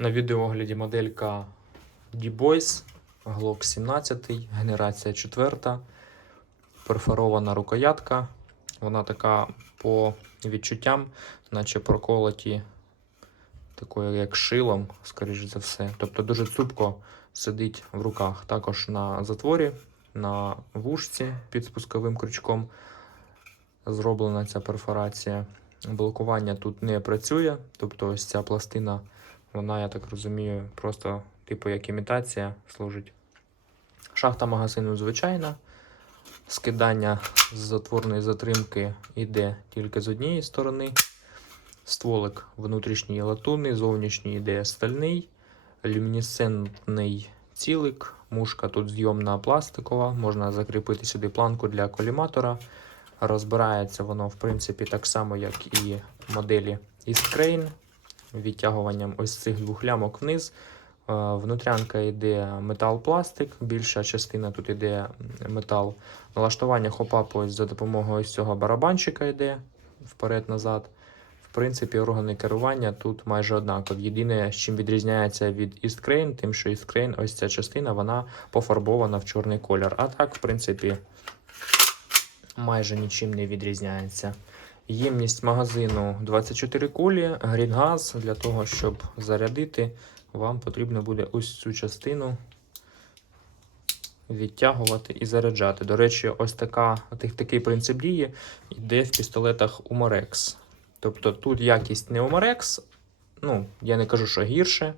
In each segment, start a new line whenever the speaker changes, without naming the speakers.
На відеоогляді моделька D-Boys Glock 17, генерація 4, перфорована рукоятка. Вона така по відчуттям, наче проколоті такою як шилом, скоріш за все. Тобто дуже цупко сидить в руках. Також на затворі, на вушці під спусковим крючком зроблена ця перфорація. Блокування тут не працює, тобто ось ця пластина, вона, я так розумію, просто типу як імітація служить. Шахта магазину звичайна. Скидання з затворної затримки йде тільки з однієї сторони. Стволик внутрішній латунний, зовнішній йде стальний, люмінесцентний цілик, мушка тут зйомна пластикова, можна закріпити сюди планку для коліматора. Розбирається воно, в принципі, так само, як і моделі Iscrane, відтягуванням ось цих двох лямок вниз. Е, Внутрянка йде метал-пластик, більша частина тут йде метал. Налаштування хопапу ось за допомогою ось цього барабанчика йде вперед-назад. В принципі, органи керування тут майже однакові. Єдине, з чим відрізняється від Eastcrane, тим, що Eastcrane, ось ця частина, вона пофарбована в чорний колір. А так, в принципі, майже нічим не відрізняється. Ємність магазину 24 кулі, грін-газ. Для того, щоб зарядити, вам потрібно буде ось цю частину відтягувати і заряджати. До речі, ось така, такий принцип дії йде в пістолетах Umarex. Тобто тут якість не Umarex, ну, я не кажу, що гірше,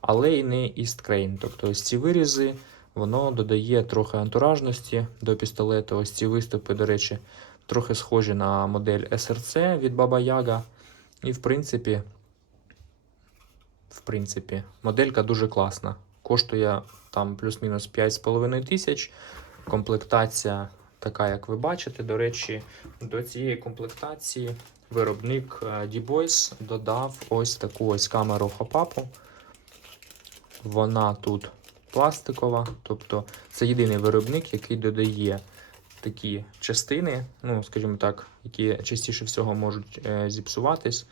але і не Eastcrane. Тобто ось ці вирізи, воно додає трохи антуражності до пістолету. Ось ці виступи, до речі, трохи схожі на модель SRC від Baba Yaga. І в принципі, в принципі, моделька дуже класна. Коштує там плюс-мінус 5,5 тисяч. Комплектація така, як ви бачите. До речі, до цієї комплектації виробник е, D-Boys додав ось таку ось камеру хопапу. Вона тут пластикова, тобто це єдиний виробник, який додає такі частини, ну, скажімо так, які частіше всього можуть е, зіпсуватись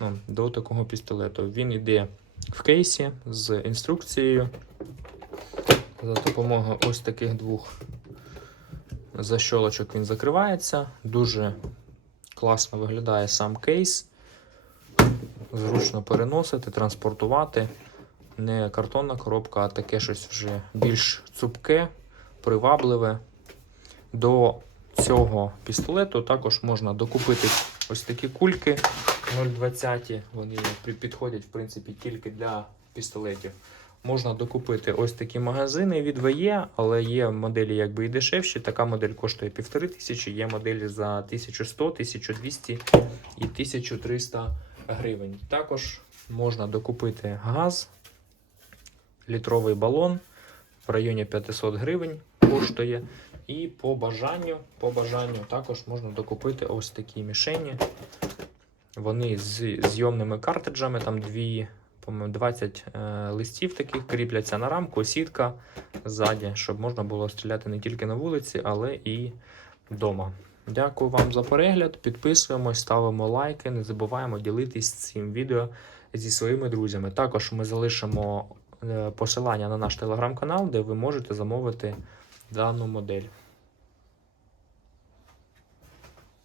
ну, до такого пістолету. Він йде в кейсі з інструкцією. За допомогою ось таких двох защолочок він закривається. Дуже класно виглядає сам кейс. Зручно переносити, транспортувати. Не картонна коробка, а таке щось вже більш цупке, привабливе. До цього пістолету також можна докупити ось такі кульки 0,20. Вони підходять, в принципі, тільки для пістолетів. Можна докупити ось такі магазини від VE, але є моделі якби і дешевші. Така модель коштує 1500, є моделі за 1100, 1200 і 1300 гривень. Також можна докупити газ, літровий балон в районі 500 гривень коштує. І по бажанню, по бажанню також можна докупити ось такі мішені. Вони з зйомними картриджами, там дві, 20 е, листів таких кріпляться на рамку, сітка ззаді, щоб можна було стріляти не тільки на вулиці, але і вдома. Дякую вам за перегляд. Підписуємось, ставимо лайки. Не забуваємо ділитись цим відео зі своїми друзями. Також ми залишимо е, посилання на наш телеграм-канал, де ви можете замовити дану модель.